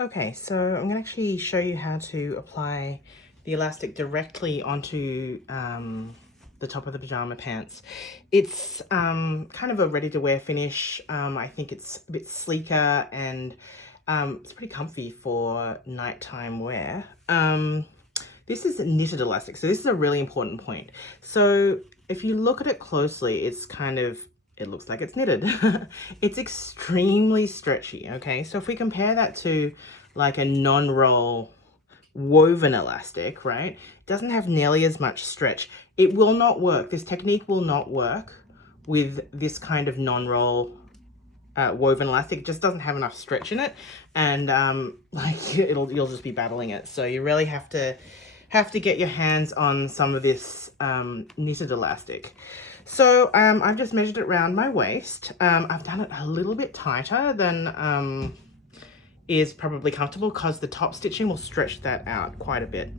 Okay, so I'm going to actually show you how to apply the elastic directly onto the top of the pajama pants. It's kind of a ready-to-wear finish. I think it's a bit sleeker and it's pretty comfy for nighttime wear. This is knitted elastic, so this is a really important point. So if you look at it closely, it's kind of, it looks like it's knitted. It's extremely stretchy, okay? So if we compare that to like a non-roll woven elastic, right? It doesn't have nearly as much stretch. It will not work. This technique will not work with this kind of non-roll woven elastic. It just doesn't have enough stretch in it, and like you'll just be battling it. So you really have to get your hands on some of this knitted elastic. So I've just measured it around my waist. I've done it a little bit tighter than is probably comfortable because the top stitching will stretch that out quite a bit.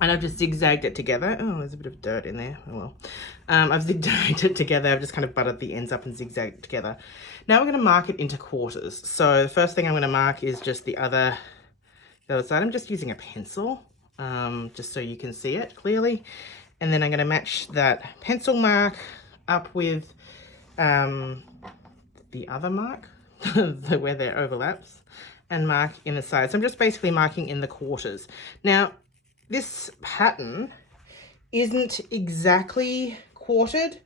And I've just zigzagged it together. Oh, there's a bit of dirt in there. Oh well. I've zigzagged it together. I've just kind of buttered the ends up and zigzagged it together. Now we're going to mark it into quarters. So the first thing I'm going to mark is just the other side. I'm just using a pencil, just so you can see it clearly. And then I'm going to match that pencil mark up with the other mark, where there overlaps, and mark in the side. So I'm just basically marking in the quarters. Now, this pattern isn't exactly quartered.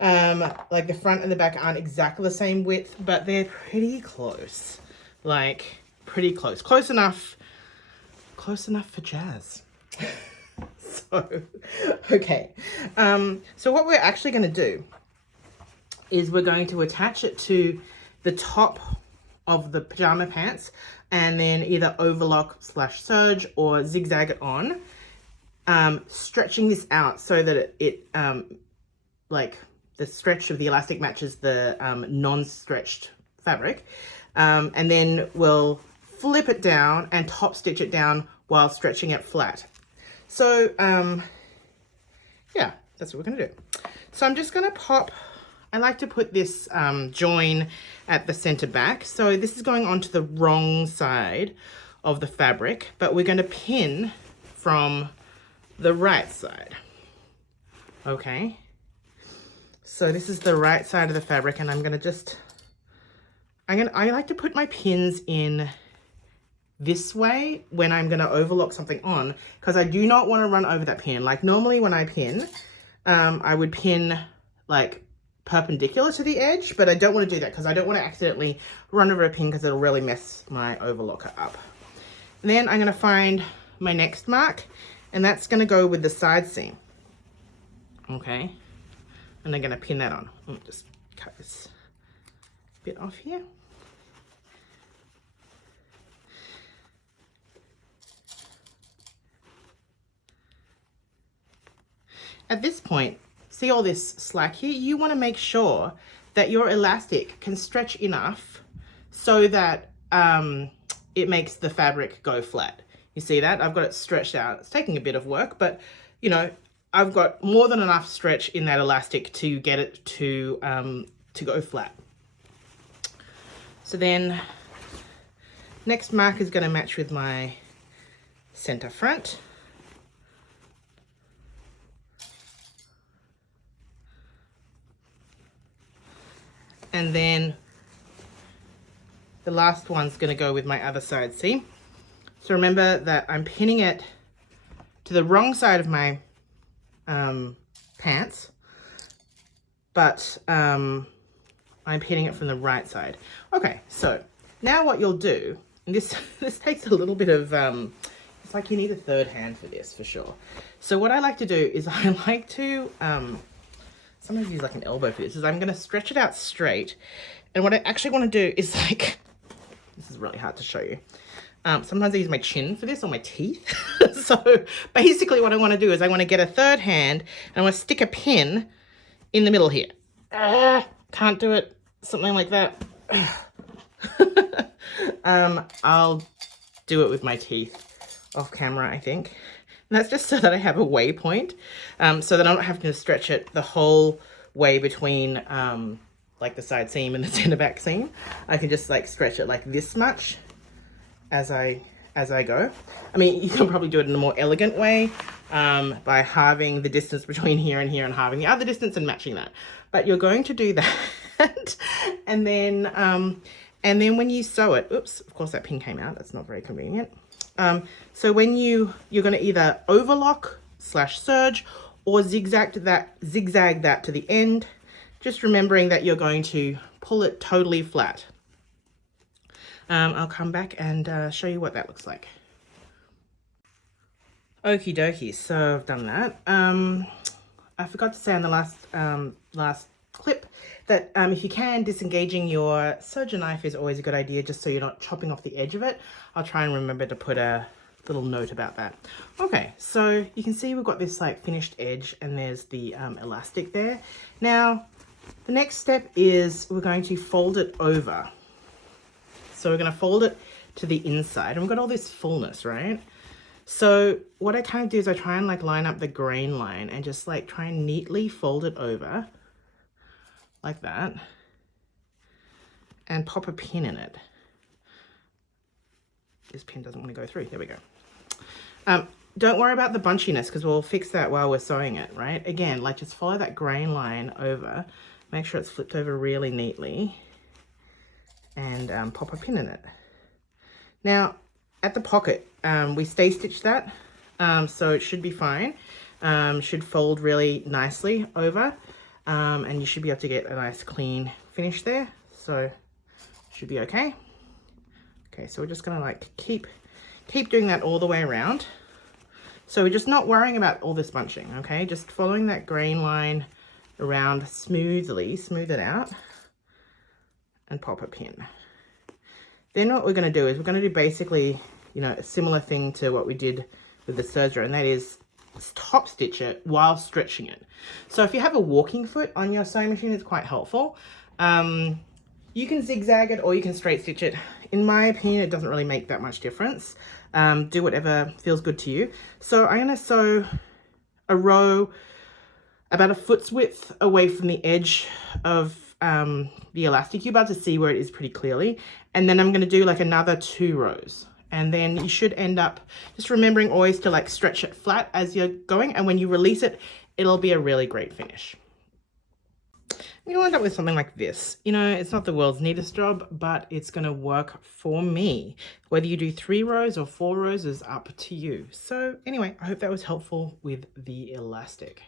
Like the front and the back aren't exactly the same width, but they're pretty close. Like, pretty close. Close enough for jazz. So, okay. So what we're actually going to do is we're going to attach it to the top of the pajama pants and then either overlock / serge or zigzag it on, stretching this out so that it like the stretch of the elastic matches the non-stretched fabric, and then we'll flip it down and top stitch it down while stretching it flat. So yeah, that's what we're gonna do. So I'm just gonna pop, I like to put this join at the center back. So this is going onto the wrong side of the fabric, but we're going to pin from the right side. Okay. So this is the right side of the fabric, and I'm going to just, I like to put my pins in this way when I'm going to overlock something on, because I do not want to run over that pin. Like normally when I pin, I would pin like perpendicular to the edge, but I don't want to do that because I don't want to accidentally run over a pin because it'll really mess my overlocker up. And then I'm going to find my next mark, and that's going to go with the side seam. Okay. And I'm going to pin that on. I'll just cut this bit off here. At this point, see all this slack here? You want to make sure that your elastic can stretch enough so that it makes the fabric go flat. You see that? I've got it stretched out. It's taking a bit of work, but you know, I've got more than enough stretch in that elastic to get it to go flat. So then next mark is going to match with my center front. And then the last one's going to go with my other side seam. So remember that I'm pinning it to the wrong side of my pants, but I'm pinning it from the right side. Okay, so now what you'll do, and this takes a little bit of, it's like you need a third hand for this, for sure. So what I like to do is I like to, sometimes use like an elbow for this, is I'm going to stretch it out straight. And what I actually want to do is like, this is really hard to show you. Sometimes I use my chin for this, or my teeth. So basically what I want to do is I want to get a third hand and I want to stick a pin in the middle here. Can't do it. Something like that. I'll do it with my teeth off camera, I think. And that's just so that I have a waypoint, so that I don't have to stretch it the whole way between like the side seam and the center back seam. I can just like stretch it like this much, as I go. I mean, you can probably do it in a more elegant way by halving the distance between here and here and halving the other distance and matching that. But you're going to do that. And then when you sew it, oops, of course that pin came out. That's not very convenient. So when you're going to either overlock / serge or zigzag that to the end, just remembering that you're going to pull it totally flat. I'll come back and show you what that looks like. Okie dokie, so I've done that. I forgot to say on the last clip that if you can, disengaging your serger knife is always a good idea, just so you're not chopping off the edge of it. I'll try and remember to put a little note about that. Okay, so you can see we've got this like finished edge and there's the elastic there. Now, the next step is we're going to fold it over. So we're going to fold it to the inside and we've got all this fullness, right? So what I kind of do is I try and like line up the grain line and just like try and neatly fold it over like that and pop a pin in it. This pin doesn't want to go through. There we go. Don't worry about the bunchiness because we'll fix that while we're sewing it, right? Again, like just follow that grain line over. Make sure it's flipped over really neatly and pop a pin in it. Now, at the pocket, we stay stitched that, so it should be fine. Should fold really nicely over, and you should be able to get a nice clean finish there. So should be okay. Okay, so we're just gonna like keep doing that all the way around. So we're just not worrying about all this bunching, okay? Just following that grain line around smoothly, smooth it out, and pop a pin. Then what we're gonna do is we're gonna do basically, you know, a similar thing to what we did with the serger, and that is top stitch it while stretching it. So if you have a walking foot on your sewing machine, it's quite helpful. You can zigzag it or you can straight stitch it. In my opinion, it doesn't really make that much difference. Do whatever feels good to you. So I'm gonna sew a row about a foot's width away from the edge of the elastic. You're about to see where it is pretty clearly. And then I'm gonna do like another 2 rows. And then you should end up just remembering always to like stretch it flat as you're going. And when you release it, it'll be a really great finish. You'll end up with something like this. You know, it's not the world's neatest job, but it's going to work for me. Whether you do 3 rows or 4 rows is up to you. So anyway, I hope that was helpful with the elastic.